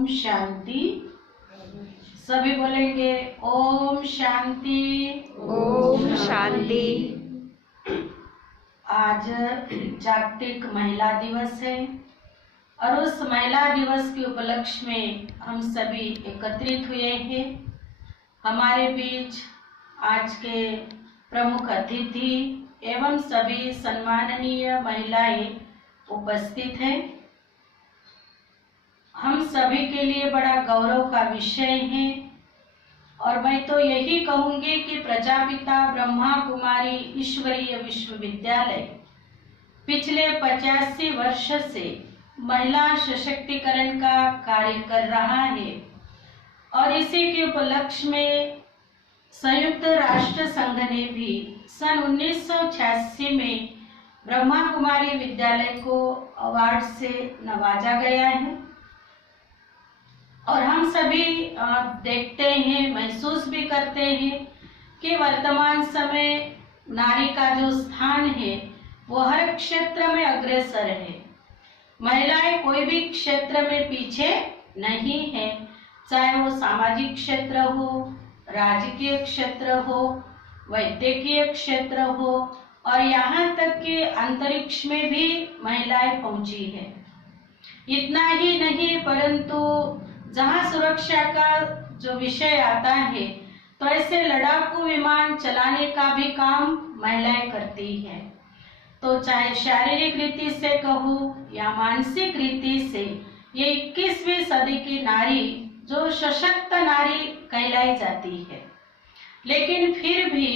ओम शांति। सभी बोलेंगे ओम शांति। ओम शांति। आज जागतिक महिला दिवस है और उस महिला दिवस के उपलक्ष्य में हम सभी एकत्रित हुए हैं। हमारे बीच आज के प्रमुख अतिथि एवं सभी सम्माननीय महिलाएं उपस्थित हैं। हम सभी के लिए बड़ा गौरव का विषय है और मैं तो यही कहूँगी कि प्रजापिता ब्रह्मा कुमारी ईश्वरीय विश्वविद्यालय पिछले 85 वर्ष से महिला सशक्तिकरण का कार्य कर रहा है और इसी के उपलक्ष्य में संयुक्त राष्ट्र संघ ने भी सन 1986 में ब्रह्मा कुमारी विद्यालय को अवार्ड से नवाजा गया है। और हम सभी देखते हैं, महसूस भी करते हैं कि वर्तमान समय नारी का जो स्थान है वो हर क्षेत्र में अग्रसर है। महिलाएं कोई भी क्षेत्र में पीछे नहीं है, चाहे वो सामाजिक क्षेत्र हो, राजकीय क्षेत्र हो, वैद्यकीय क्षेत्र हो और यहाँ तक कि अंतरिक्ष में भी महिलाएं पहुंची है। इतना ही नहीं परंतु जहाँ सुरक्षा का जो विषय आता है तो ऐसे लड़ाकू विमान चलाने का भी काम महिलाएं करती हैं। तो चाहे शारीरिक रीति से कहूँ या मानसिक रीति से ये 21वीं सदी की नारी जो सशक्त नारी कहलाई जाती है। लेकिन फिर भी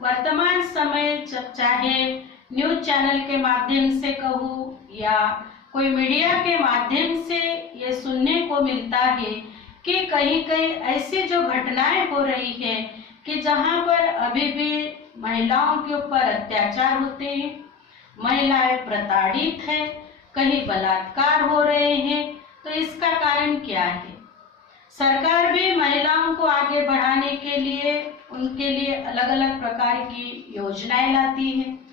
वर्तमान समय चाहे न्यूज चैनल के माध्यम से कहूँ या कोई मीडिया के माध्यम से ये सुनने को मिलता है कि कहीं कहीं ऐसी जो घटनाएं हो रही है कि जहां पर अभी भी महिलाओं के ऊपर अत्याचार होते हैं, महिलाएं प्रताड़ित है, कहीं बलात्कार हो रहे हैं। तो इसका कारण क्या है? सरकार भी महिलाओं को आगे बढ़ाने के लिए उनके लिए अलग अलग प्रकार की योजनाएं लाती है,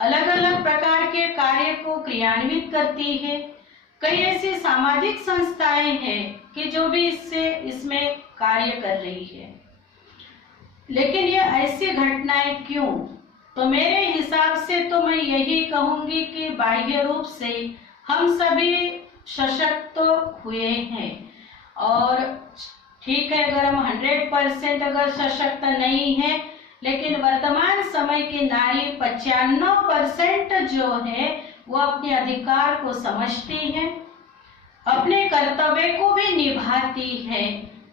अलग अलग प्रकार के कार्य को क्रियान्वित करती है। कई ऐसी सामाजिक संस्थाएं हैं कि जो भी इसमें कार्य कर रही है। लेकिन ये ऐसी घटनाएं क्यों? तो मेरे हिसाब से तो मैं यही कहूंगी कि बाह्य रूप से हम सभी सशक्त तो हुए हैं और ठीक है, अगर हम 100% अगर सशक्त नहीं है, लेकिन वर्तमान समय की नारी 95% जो है वो अपने अधिकार को समझती है, अपने कर्तव्य को भी निभाती है।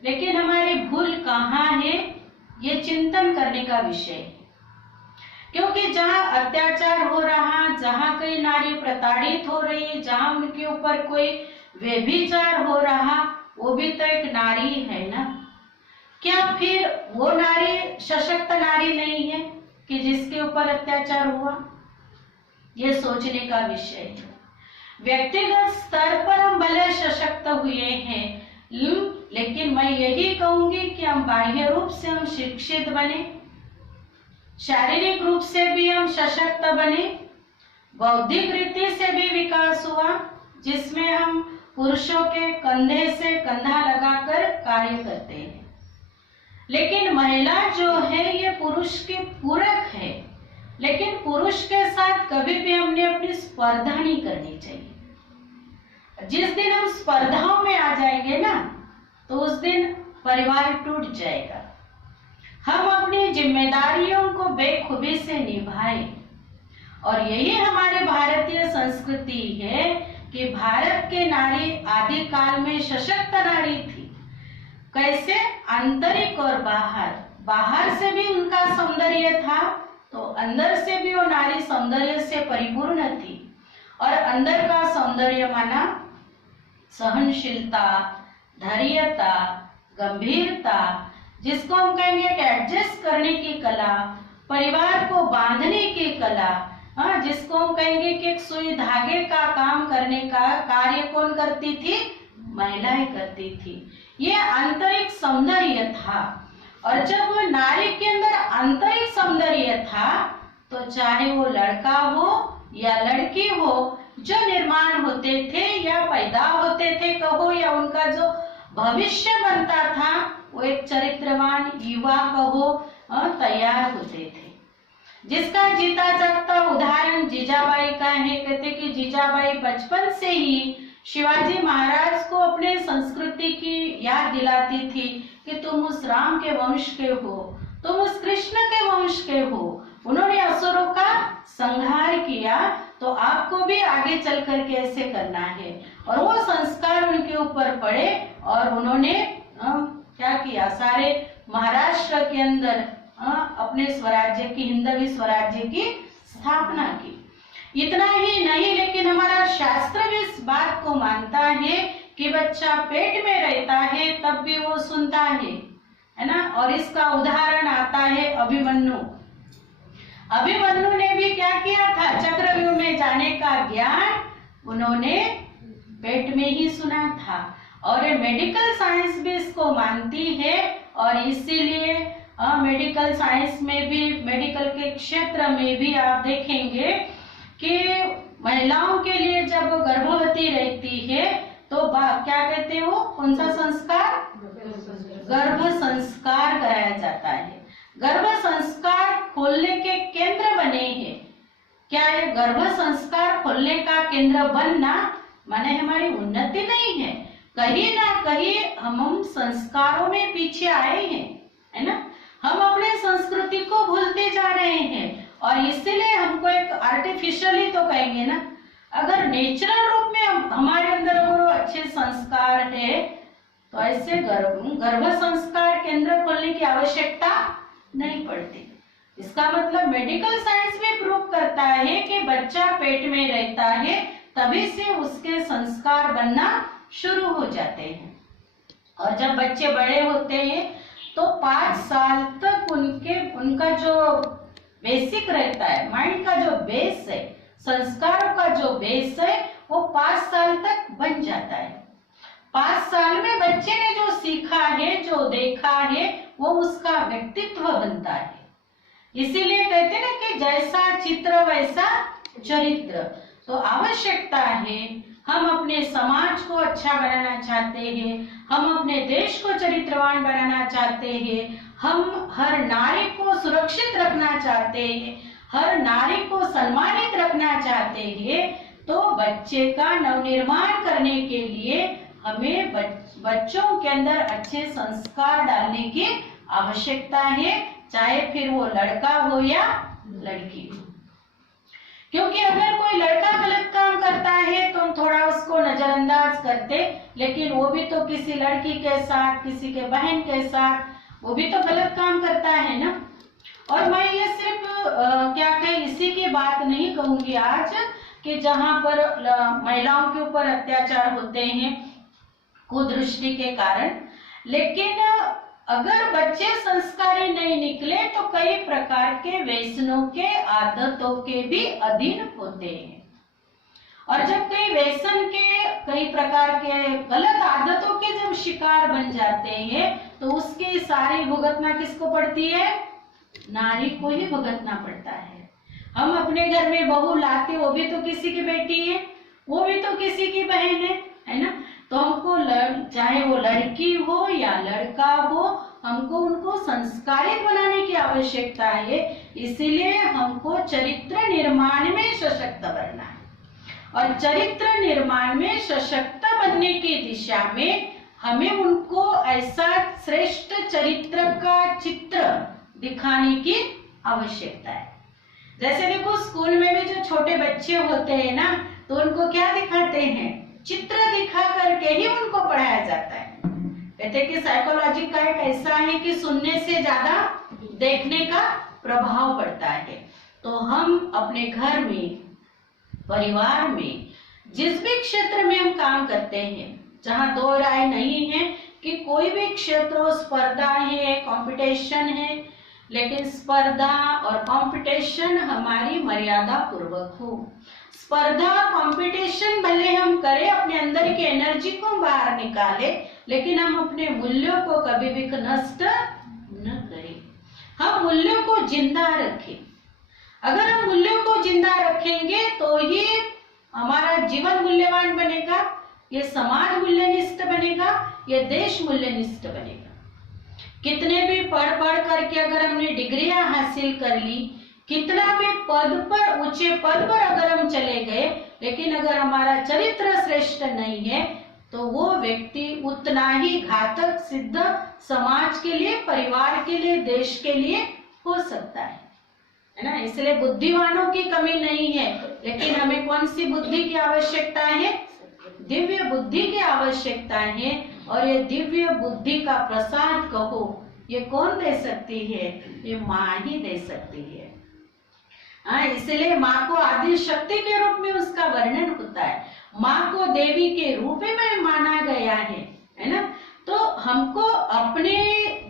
लेकिन हमारी भूल कहाँ है, ये चिंतन करने का विषय है। क्योंकि जहाँ अत्याचार हो रहा, जहाँ कई नारी प्रताड़ित हो रही, जहाँ उनके ऊपर कोई व्यभिचार हो रहा, वो भी तो एक नारी है ना। क्या फिर वो नारी सशक्त नारी नहीं है कि जिसके ऊपर अत्याचार हुआ? ये सोचने का विषय है। व्यक्तिगत स्तर पर हम भले सशक्त हुए हैं, लेकिन मैं यही कहूंगी कि हम बाह्य रूप से हम शिक्षित बने, शारीरिक रूप से भी हम सशक्त बने, बौद्धिक रीति से भी विकास हुआ, जिसमें हम पुरुषों के कंधे से कंधा लगाकर कार्य करते हैं। लेकिन महिला जो है ये पुरुष के पूरक है, लेकिन पुरुष के साथ कभी भी हमने अपनी स्पर्धा नहीं करनी चाहिए। जिस दिन हम स्पर्धाओं में आ जाएंगे ना, तो उस दिन परिवार टूट जाएगा। हम अपनी जिम्मेदारियों को बेखूबी से निभाएं और यही हमारी भारतीय संस्कृति है कि भारत के नारी आदि काल में सशक्त नारी थी। कैसे? आंतरिक और बाहर। बाहर से भी उनका सौंदर्य था तो अंदर से भी वो नारी सौंदर्य से परिपूर्ण थी। और अंदर का सौंदर्य माना सहनशीलता, धैर्यता, गंभीरता, जिसको हम कहेंगे कि एडजस्ट करने की कला, परिवार को बांधने की कला, जिसको हम कहेंगे कि एक सुई धागे का काम करने का कार्य कौन करती थी? महिलाएं करती थी। ये आंतरिक सौंदर्य था। और जब वो नारी के अंदर आंतरिक सौंदर्य था तो चाहे वो लड़का हो या लड़की हो, जो निर्माण होते थे या पैदा होते होते थे कहो, या उनका जो भविष्य बनता था वो एक चरित्रवान युवा कहो तैयार होते थे। जिसका जीता जागता उदाहरण जीजाबाई का है। कहते कि जीजाबाई बचपन से ही शिवाजी महाराज को अपने संस्कृति की याद दिलाती थी कि तुम उस राम के वंश के हो, तुम उस कृष्ण के वंश के हो। उन्होंने असुरों का संहार किया, तो आपको भी आगे चल कर के ऐसे करना है। और वो संस्कार उनके ऊपर पड़े और उन्होंने क्या किया, सारे महाराष्ट्र के अंदर अपने स्वराज्य की, हिंदवी स्वराज्य की स्थापना की। इतना ही नहीं, लेकिन हमारा शास्त्र भी इस बात को मानता है कि बच्चा पेट में रहता है तब भी वो सुनता है ना। और इसका उदाहरण आता है अभिमन्यु। अभिमन्यु ने भी क्या किया था, चक्रव्यूह में जाने का ज्ञान उन्होंने पेट में ही सुना था। और मेडिकल साइंस भी इसको मानती है, और इसीलिए मेडिकल साइंस में भी, मेडिकल के क्षेत्र में भी आप देखेंगे कि महिलाओं के लिए जब गर्भवती रहती है तो क्या कहते हैं, वो कौन सा संस्कार, गर्भ संस्कार कराया जाता है। गर्भ संस्कार खोलने के केंद्र बने हैं। क्या ये गर्भ संस्कार खोलने का केंद्र बनना माने हमारी उन्नति नहीं है, कहीं ना कहीं हम संस्कारों में पीछे आए हैं, है ना। हम अपने संस्कृति को भूलते जा रहे हैं, और इसीलिए हमको एक आर्टिफिशियली तो कहेंगे ना, अगर नेचुरल रूप में हमारे अंदर अगर अच्छे संस्कार है तो ऐसे गर्भ संस्कार केंद्र खोलने की आवश्यकता नहीं पड़ती। इसका मतलब मेडिकल साइंस भी प्रूव करता है कि बच्चा पेट में रहता है तभी से उसके संस्कार बनना शुरू हो जाते हैं। और जब बच्चे बड़े होते हैं तो 5 साल तक उनका जो बेसिक रहता है, माइंड का जो बेस है, संस्कारों का जो बेस है, वो 5 साल तक बन जाता है। 5 साल में बच्चे ने जो सीखा है, जो देखा है, वो उसका व्यक्तित्व बनता है। इसीलिए कहते हैं ना कि जैसा चित्र वैसा चरित्र। तो आवश्यकता है, हम अपने समाज को अच्छा बनाना चाहते हैं, हम अपने देश को चरित्रवान बनाना चाहते हैं, हम हर नारी को सुरक्षित रखना चाहते हैं, हर नारी को सम्मानित रखना चाहते हैं, तो बच्चे का नवनिर्माण करने के लिए हमें बच्चों के अंदर अच्छे संस्कार डालने की आवश्यकता है, चाहे फिर वो लड़का हो या लड़की हो। क्योंकि अगर कोई लड़का गलत काम करता है तो हम थोड़ा उसको नजरअंदाज करते, लेकिन वो भी तो किसी लड़की के साथ, किसी के बहन के साथ, वो भी तो गलत काम करता है ना। और मैं ये सिर्फ क्या कहें, इसी की बात नहीं कहूंगी आज कि जहां पर महिलाओं के ऊपर अत्याचार होते हैं कुदृष्टि के कारण, लेकिन अगर बच्चे संस्कारी नहीं निकले तो कई प्रकार के व्यसनों के, आदतों के भी अधीन होते हैं। और जब कई व्यसन के, कई प्रकार के गलत आदतों के जब शिकार बन जाते हैं तो उसकी सारी भुगतना किसको पड़ती है, नारी को ही भुगतना पड़ता है। हम अपने घर में बहू लाते, वो भी तो किसी की बेटी है, वो भी तो किसी की बहन है ना। तो हमको चाहे वो लड़की हो या लड़का हो, हमको उनको संस्कारित बनाने की आवश्यकता है। इसीलिए हमको चरित्र निर्माण में सशक्त बनना है, और चरित्र निर्माण में सशक्त बनने की दिशा में हमें उनको ऐसा श्रेष्ठ चरित्र का चित्र दिखाने की आवश्यकता है। जैसे देखो स्कूल में भी जो छोटे बच्चे होते हैं ना, तो उनको क्या दिखाते हैं, चित्र दिखा करके ही उनको पढ़ाया जाता है। कहते कि साइकोलॉजी का एक ऐसा है कि सुनने से ज्यादा देखने का प्रभाव पड़ता है। तो हम अपने घर में, परिवार में, जिस भी क्षेत्र में हम काम करते हैं, जहाँ दो राय नहीं है कि कोई भी क्षेत्र स्पर्धा है, कंपटीशन है, लेकिन स्पर्धा और कंपटीशन हमारी मर्यादा पूर्वक हो। स्पर्धा कंपटीशन भले हम करें, अपने अंदर की एनर्जी को बाहर निकाले, लेकिन हम अपने मूल्यों को कभी भी नष्ट न करें। हम मूल्यों को जिंदा रखें। अगर हम मूल्यों को जिंदा रखेंगे तो ही हमारा जीवन मूल्यवान बनेगा, ये समाज मूल्यनिष्ठ बनेगा, ये देश मूल्यनिष्ठ बनेगा। कितने भी पढ़ करके अगर हमने डिग्रियां हासिल कर ली, कितना भी पद पर, ऊंचे पद पर अगर हम चले गए, लेकिन अगर हमारा चरित्र श्रेष्ठ नहीं है तो वो व्यक्ति उतना ही घातक सिद्ध समाज के लिए, परिवार के लिए, देश के लिए हो सकता है ना। इसलिए बुद्धिमानों की कमी नहीं है, लेकिन हमें कौन सी बुद्धि की आवश्यकता है? दिव्य बुद्धि की आवश्यकता है। और ये दिव्य बुद्धि का प्रसाद कहो, ये कौन दे सकती है? ये माँ ही दे सकती है। इसलिए माँ को आदि शक्ति के रूप में उसका वर्णन होता है। माँ को देवी के रूप में माना गया है ना। तो हमको अपने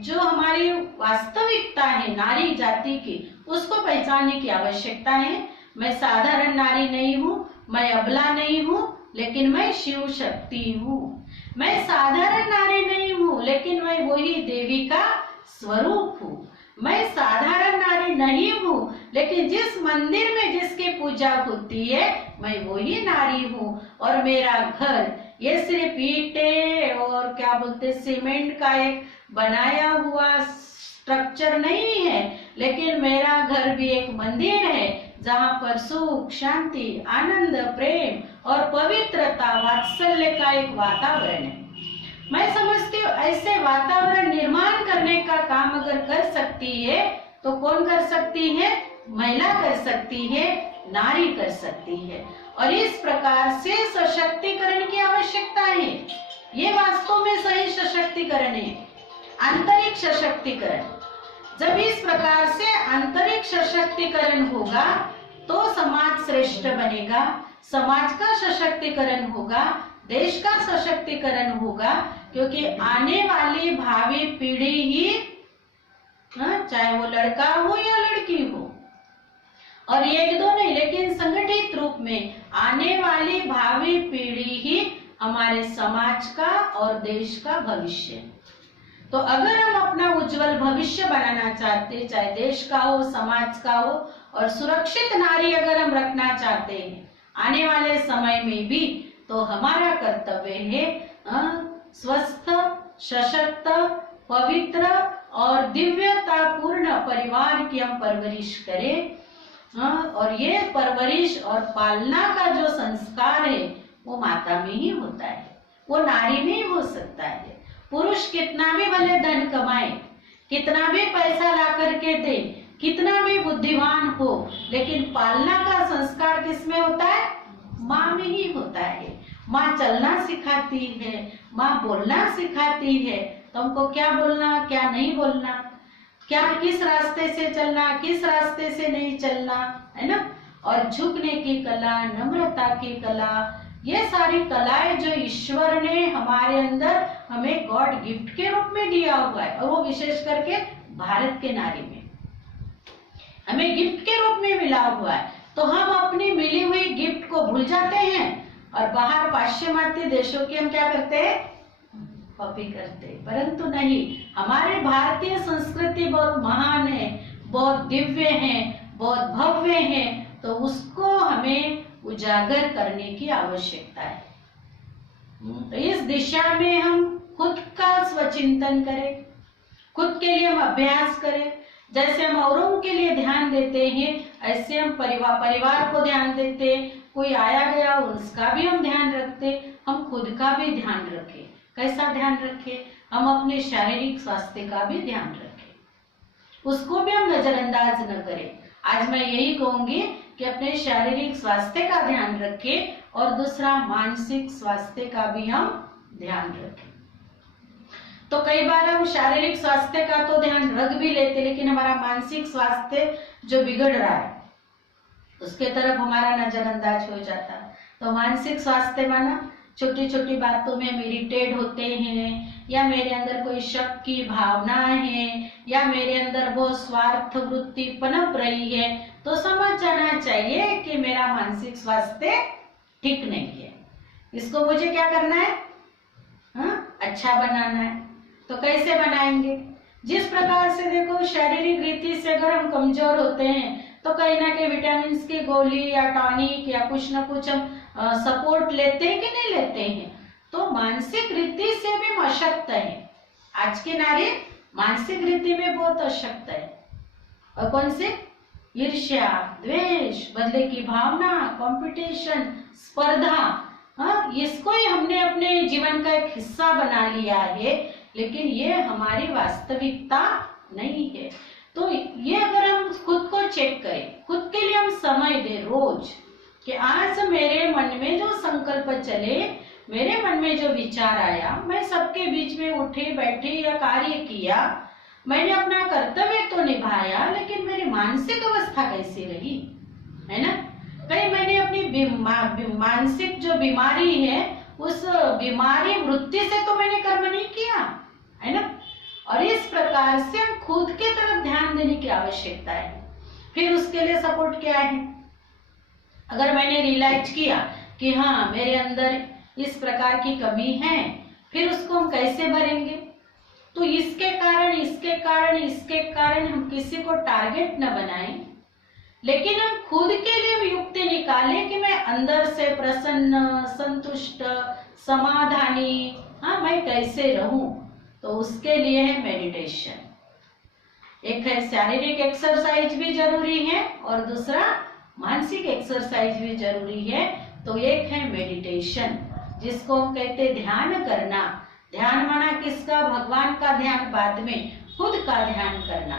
जो हमारी वास्तविकता है नारी जाति की, उसको पहचानने की आवश्यकता है। मैं साधारण नारी नहीं हूँ, मैं अबला नहीं हूँ, लेकिन मैं शिव शक्ति हूँ। मैं साधारण नारी नहीं हूँ, लेकिन मैं वही देवी का स्वरूप हूँ। मैं साधारण नारी नहीं हूँ, लेकिन जिस मंदिर में जिसकी पूजा होती है मैं वही नारी हूँ। और मेरा घर ये सिर्फ ईंटे और क्या बोलते सीमेंट का एक बनाया हुआ स्ट्रक्चर नहीं है, लेकिन मेरा घर भी एक मंदिर है जहाँ पर सुख, शांति, आनंद, प्रेम और पवित्रता, वात्सल्य का एक वातावरण है। मैं समझती हूँ ऐसे वातावरण निर्माण करने का काम अगर कर सकती है तो कौन कर सकती है? महिला कर सकती है, नारी कर सकती है। और इस प्रकार से सशक्तिकरण की आवश्यकता है। ये वास्तव में सही सशक्तिकरण है, आंतरिक सशक्तिकरण। जब इस प्रकार से आंतरिक सशक्तिकरण होगा तो समाज श्रेष्ठ बनेगा, समाज का सशक्तिकरण होगा, देश का सशक्तिकरण होगा। क्योंकि आने वाली भावी पीढ़ी ही, चाहे वो लड़का हो या लड़की हो, और एक दो नहीं लेकिन संगठित रूप में आने वाली भावी पीढ़ी ही हमारे समाज का और देश का भविष्य है। तो अगर हम अपना उज्जवल भविष्य बनाना चाहते, चाहे देश का हो, समाज का हो, और सुरक्षित नारी अगर हम रखना चाहते हैं आने वाले समय में भी, तो हमारा कर्तव्य है स्वस्थ, सशक्त, पवित्र और दिव्यता पूर्ण परिवार की हम परवरिश करें। और ये परवरिश और पालना का जो संस्कार है वो माता में ही होता है, वो नारी में ही हो सकता है। पुरुष कितना भी भले धन कमाए, कितना भी पैसा ला करके दे, कितना भी बुद्धिमान हो, लेकिन पालना का संस्कार किसमें होता है? माँ में ही होता है। माँ चलना सिखाती है, माँ बोलना सिखाती है, तो हमको क्या बोलना, क्या नहीं बोलना, क्या किस रास्ते से चलना, किस रास्ते से नहीं चलना, है ना। और झुकने की कला, नम्रता की कला, ये सारी कलाएं जो ईश्वर ने हमारे अंदर हमें गॉड गिफ्ट के रूप में दिया हुआ है, और वो विशेष करके भारत के नारी में हमें गिफ्ट के रूप में मिला हुआ है। तो हम अपनी मिली हुई गिफ्ट को भूल जाते हैं और बाहर पाश्चिमात्य देशों की हम क्या करते हैं? कॉपी करते हैं। परंतु नहीं, हमारे भारतीय संस्कृति बहुत महान है, बहुत दिव्य है, बहुत भव्य है, तो उसको हमें उजागर करने की आवश्यकता है। तो इस दिशा में हम खुद का स्वचिंतन करें, खुद के लिए हम अभ्यास करें। जैसे हम औरों के लिए ध्यान देते हैं, ऐसे हम परिवार को ध्यान देते हैं। कोई आया गया उसका भी हम ध्यान रखते, हम खुद का भी ध्यान रखें। कैसा ध्यान रखें? हम अपने शारीरिक स्वास्थ्य का भी ध्यान रखें, उसको भी हम नजरअंदाज न करें। आज मैं यही कहूंगी कि अपने शारीरिक स्वास्थ्य का ध्यान रखें और दूसरा मानसिक स्वास्थ्य का भी हम ध्यान रखें। तो कई बार हम शारीरिक स्वास्थ्य का तो ध्यान रख भी लेते, लेकिन हमारा मानसिक स्वास्थ्य जो बिगड़ रहा है उसके तरफ हमारा नजरअंदाज हो जाता। तो मानसिक स्वास्थ्य माना छोटी छोटी बातों में हम इरिटेट होते हैं, या मेरे अंदर कोई शक की भावना है, या मेरे अंदर बहुत स्वार्थ वृत्ति पनप रही है, तो समझ जाना चाहिए कि मेरा मानसिक स्वास्थ्य ठीक नहीं है। इसको मुझे क्या करना है? अच्छा बनाना है। तो कैसे बनाएंगे? जिस प्रकार से देखो, शारीरिक रीति से अगर हम कमजोर होते हैं तो कहीं ना कहीं विटामिन की गोली या टॉनिक या कुछ ना कुछ हम सपोर्ट लेते हैं कि नहीं लेते हैं। तो मानसिक रीति से भी हम अशक्त है। आज की नारी मानसिक रीति में बहुत अशक्त है। और कौन से? ईर्ष्या, द्वेष, बदले की भावना, कंपटीशन, स्पर्धा, हाँ, इसको ही हमने अपने जीवन का एक हिस्सा बना लिया है, लेकिन ये हमारी वास्तविकता नहीं है। तो ये अगर हम खुद को चेक करें, खुद के लिए हम समय दें रोज, कि आज मेरे मन में जो संकल्प चले, मेरे मन में जो विचार आया, मैं सबके बीच में उठी बैठी या कार्य किया, मैंने अपना कर्तव्य तो निभाया, लेकिन मेरी मानसिक अवस्था कैसी रही, है ना? कहीं मैंने अपनी मानसिक जो बीमारी है, उस बीमारी वृत्ति से तो मैंने कर्म नहीं किया, है ना? और इस प्रकार से हम खुद के तरफ ध्यान देने की आवश्यकता है। फिर उसके लिए सपोर्ट क्या है? अगर मैंने रियलाइज किया कि हाँ मेरे अंदर इस प्रकार की कमी है, फिर उसको हम कैसे भरेंगे? तो इसके कारण हम किसी को टारगेट न बनाएं, लेकिन हम खुद के लिए युक्ति निकालें कि मैं अंदर से प्रसन्न, संतुष्ट, समाधानी, हाँ, मैं कैसे रहूं। तो उसके लिए है मेडिटेशन। एक है शारीरिक एक्सरसाइज भी जरूरी है और दूसरा मानसिक एक्सरसाइज भी जरूरी है। तो एक है मेडिटेशन, जिसको हम कहते हैं ध्यान करना। ध्यान माना किसका? भगवान का ध्यान बाद में, खुद का ध्यान करना।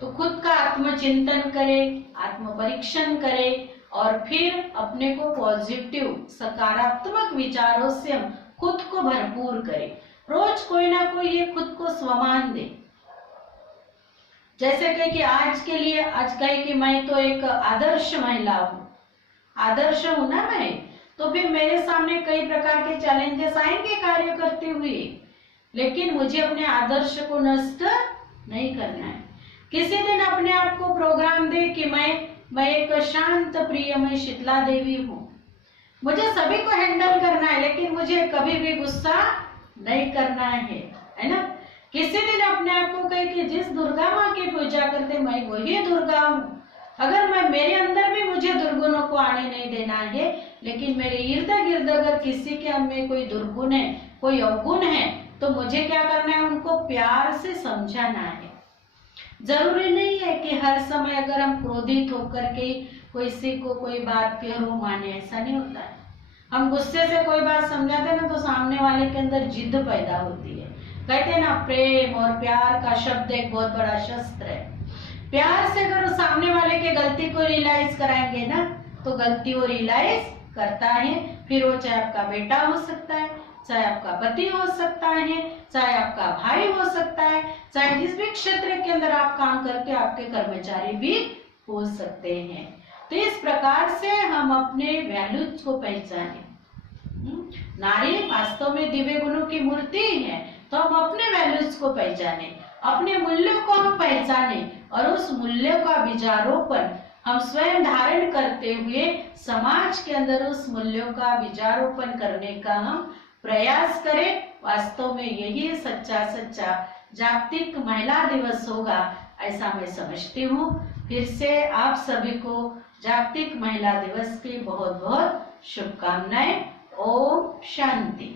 तो खुद का आत्मचिंतन करे, आत्म परीक्षण करे और फिर अपने को पॉजिटिव सकारात्मक विचारों से हम खुद को भरपूर करें। रोज कोई ना कोई ये खुद को स्वमान दे। जैसे कहे कि आज के लिए आज कहे कि मैं तो एक आदर्श महिला हूँ, आदर्श हूँ ना मैं, तो फिर मेरे सामने कई प्रकार के चैलेंजेस आएंगे कार्य करते हुए, लेकिन मुझे अपने आदर्श को नष्ट नहीं करना है। किसी दिन अपने आप को प्रोग्राम दे कि मैं एक शांत प्रिय, मैं शीतला देवी हूँ, मुझे सभी को हैंडल करना है, लेकिन मुझे कभी भी गुस्सा नहीं करना है ना? किसी दिन अपने आप को कहे कि जिस दुर्गा माँ की पूजा करते मैं वही दुर्गा हूँ। अगर मेरे अंदर भी मुझे दुर्गुणों को आने नहीं देना है, लेकिन मेरे इर्द गिर्द अगर किसी के में कोई दुर्गुण है, कोई अवगुण है, तो मुझे क्या करना है? उनको प्यार से समझाना है। जरूरी नहीं है कि हर समय अगर हम क्रोधित होकर के किसी को कोई बात कहो माने, ऐसा नहीं होता है। हम गुस्से से कोई बात समझाते हैं ना, तो सामने वाले के अंदर जिद पैदा होती है। कहते हैं ना, प्रेम और प्यार का शब्द एक बहुत बड़ा शस्त्र है। प्यार से अगर उस सामने वाले के गलती को रियलाइज कराएंगे ना, तो गलती वो रियलाइज करता है। फिर वो चाहे आपका बेटा हो सकता है, चाहे आपका पति हो सकता है, चाहे आपका भाई हो सकता है, चाहे जिस भी क्षेत्र के अंदर आप काम करते आपके कर्मचारी भी हो सकते हैं। तो इस प्रकार से हम अपने वैल्यूज को पहचाने। नारी वास्तव में दिव्य गुणों की मूर्ति है, तो हम अपने वैल्यूज को पहचाने, अपने मूल्यों को हम पहचाने और उस मूल्यों का बीजारोपण हम स्वयं धारण करते हुए समाज के अंदर उस मूल्यों का बीजारोपण करने का हम प्रयास करें। वास्तव में यही सच्चा जागतिक महिला दिवस होगा, ऐसा मैं समझती हूँ। फिर से आप सभी को जागतिक महिला दिवस की बहुत बहुत शुभकामनाएं। ओम शांति।